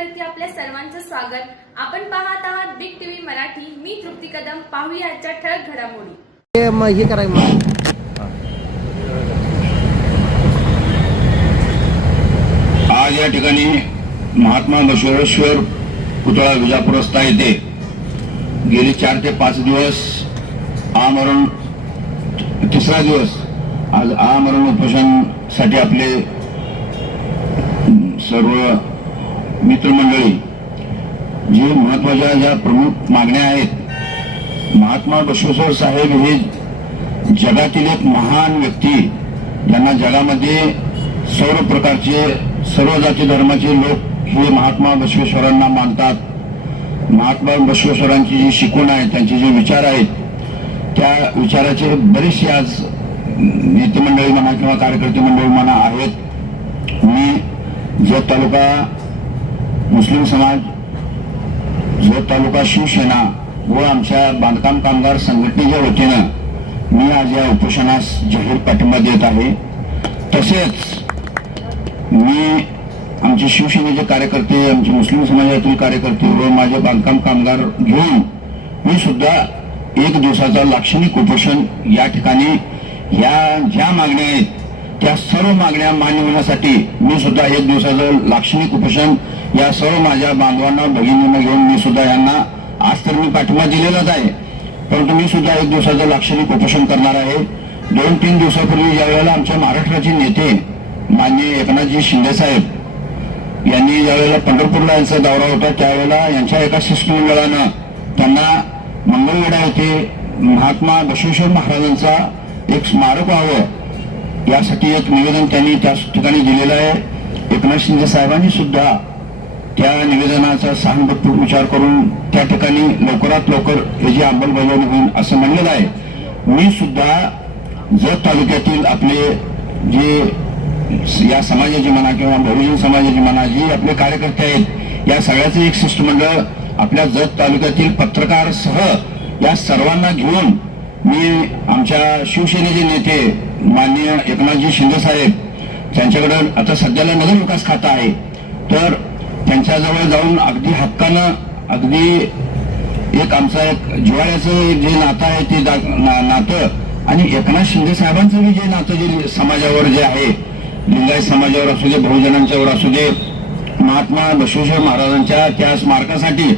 चॅनलवरती आपल्या सर्वांचं स्वागत। आपण पाहत आहात बिग टीव्ही मराठी। मी तृप्ती कदम। पाहूया आजच्या ठळक घडामोडी। हे करायचं आज या ठिकाणी महात्मा बसवेश्वर पुतळा विजापूर रस्ता येथे गेली 4 ते 5 दिवस आमरण, तिसरा दिवस आज आमरण उपोषणासाठी आपले सर्व मित्रमंडळी जे महत्वाच्या ज्या प्रमुख मागण्या आहेत। महात्मा बसवेश्वर साहेब हे जगातील एक महान व्यक्ती, ज्यांना जगामध्ये सर्व प्रकारचे सर्व जाती धर्माचे लोक हे महात्मा बसवेश्वरांना मानतात। महात्मा बसवेश्वरांची जी शिकवण आहे, त्यांचे जे विचार आहेत, त्या विचाराचे बरेचसे आज नेते मंडळी म्हणा किंवा कार्यकर्ते मंडळी म्हणा आहेत। मी जत तालुका मुस्लिम समाज, जत तालुका शिवसेना व आमच्या बांधकाम कामगार संघटनेच्या वतीनं मी आज या उपोषणास जाहीर पाठिंबा देत आहे। तसेच मी आमचे शिवसेनेचे कार्यकर्ते, आमचे मुस्लिम समाजातील कार्यकर्ते व माझे बांधकाम कामगार घेऊन मी सुद्धा 1 दिवसाचा लाक्षणिक उपोषण या ठिकाणी ह्या ज्या मागण्या आहेत त्या सर्व मागण्या मान्य होण्यासाठी मी सुद्धा 1 दिवसाचं लाक्षणिक उपोषण या सर्व माझ्या बांधवांना, भगिनींना घेऊन मी सुद्धा यांना आज तर मी पाठिंबा दिलेलाच आहे, परंतु मी सुद्धा 1 दिवसाचं लाक्षणिक उपोषण करणार आहे। 2-3 दिवसापूर्वी ज्यावेळेला आमच्या महाराष्ट्राचे नेते माननीय एकनाथजी शिंदे साहेब यांनी ज्यावेळेला पंढरपूरला यांचा दौरा होता, त्यावेळेला यांच्या एका शिष्टमंडळानं त्यांना मंगळवेढा येथे महात्मा बसवेश्वर महाराजांचा एक स्मारक व्हावं यासाठी एक निवेदन त्यांनी त्या ठिकाणी दिलेलं आहे। एकनाथ शिंदे साहेबांनी सुद्धा त्या निवेदनाचा सहानुभूतीपूर्वक विचार करून त्या ठिकाणी लवकरात लवकर याची अंमलबजावणी होईल असं म्हणलेलं आहे। मी सुद्धा जत तालुक्यातील आपले जे या समाजाची म्हणा किंवा बहुजन समाजाची म्हणा जी आपले कार्यकर्ते आहेत, या सगळ्याचं एक शिष्टमंडळ आपल्या जत तालुक्यातील पत्रकार सह या सर्वांना घेऊन मी आमच्या शिवसेनेचे नेते माननीय एकनाथजी शिंदे साहेब त्यांच्याकडे आता सध्याला नगर विकास खातं आहे, तर त्यांच्याजवळ जाऊन अगदी हक्कानं, अगदी एक आमचा एक जिव्हाळ्याचं जे नातं आहे ते नातं आणि एकनाथ शिंदे साहेबांचं जे नातं जे समाजावर जे आहे, लिंगायत समाजावर असू दे, बहुजनांच्यावर असू दे, महात्मा बसवेश्वर महाराजांच्या त्या स्मारकासाठी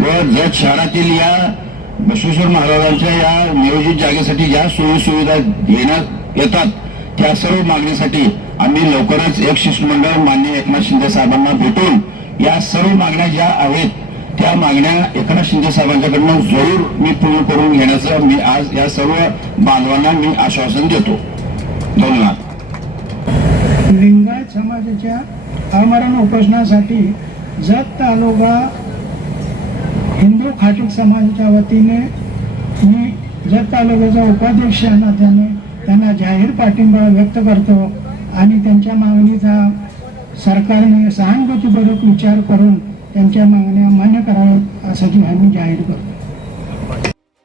व जत शहरातील या बसवेश्वर महाराजांच्या या नियोजित जागेसाठी ज्या सोयी सुविधा देण्यात येतात त्या सर्व मागणीसाठी आम्ही लवकरच एक शिष्टमंडळ माननीय एकनाथ शिंदे साहेबांना भेटून या सर्व मागण्या ज्या आहेत त्या मागण्या एकनाथ शिंदे साहेबांच्याकडनं जरूर मी पूर्ण करून घेण्याचं मी आज या सर्व बांधवांना मी आश्वासन देतो। धन्यवाद। लिंगायत समाजाच्या आमरण उपोषणासाठी जत तालुका हिंदू खाटूक समाजाच्या वतीने मी जत तालुक्याचा उपाध्यक्ष या नात्याने त्यांना जाहीर पाठिंबा व्यक्त करतो आणि त्यांच्या मागणीचा सरकारने सहानुभूतीपूर्वक विचार करून त्यांच्या मागण्या मान्य कराव्यात असं आम्ही जाहीर करतो।